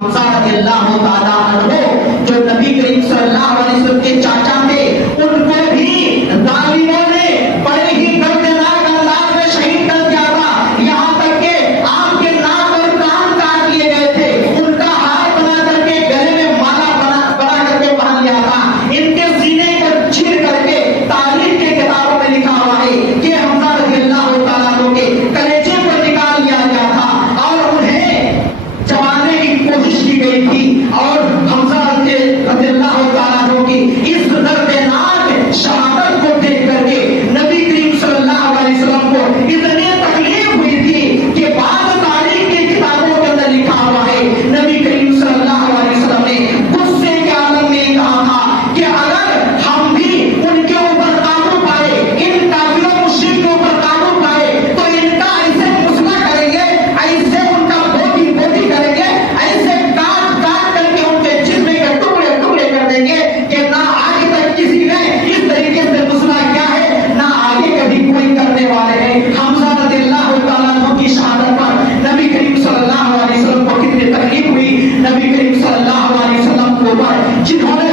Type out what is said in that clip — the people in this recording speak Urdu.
حمزہ رضی اللہ تعالیٰ عنہ جو نبی کریم صلی اللہ علیہ وسلم کے چاچا تھے، ان کو بھی ظالموں نے بڑے ہی دردناک انداز میں شہید کر دیا تھا، یہاں تک کہ آپ کے ناک اور کان کاٹ لیے گئے تھے، ان کا ہار بنا کر کے گلے میں مالا بنا کر کے باندھ لیا تھا، ان کے سینے پر چیر کر کے تاریخ کے کتابوں میں لکھا ہوا ہے کہ حمزہ رضی اللہ تعالیٰ عنہ کے کلیجے پر نکال لیا گیا تھا اور انہیں جمانے کی کوشش کی گئی تھی، اور حمزہ رضی اللہ تعالیٰ عنہ کی اس دردناک شہادت کو دیکھ کر کے نبی کریم صلی اللہ علیہ وسلم کو اتنی تکلیف ہوئی تھی کہ بعض تاریخ کی کتابوں کے اندر لکھا ہوا ہے نبی کریم صلی اللہ علیہ وسلم نے غصے کے عالم میں کہا تھا کہ اگر ہم بھی ان کے اوپر قابو پائے، ان کافروں مشرک کے اوپر قابو پائے تو ان کا ایسے مسئلہ کریں گے، ایسے ان کا بوٹی بوٹی کریں گے، ایسے کاٹ کاٹ کر کے ان کے جسم کے ٹکڑے ٹکڑے کر دیں گے کہ نہ آگے تک کسی نے اس طریقے سے مسئلہ کیا ہے، نہ آگے کبھی کوئی کرنے والے ہیں۔ حمزہ رضی اللہ تعالیٰ عنہ کی شہادت پر نبی کریم صلی اللہ علیہ وسلم کو کتنی تکلیف ہوئی، نبی کریم صلی اللہ علیہ وسلم کو جنہوں نے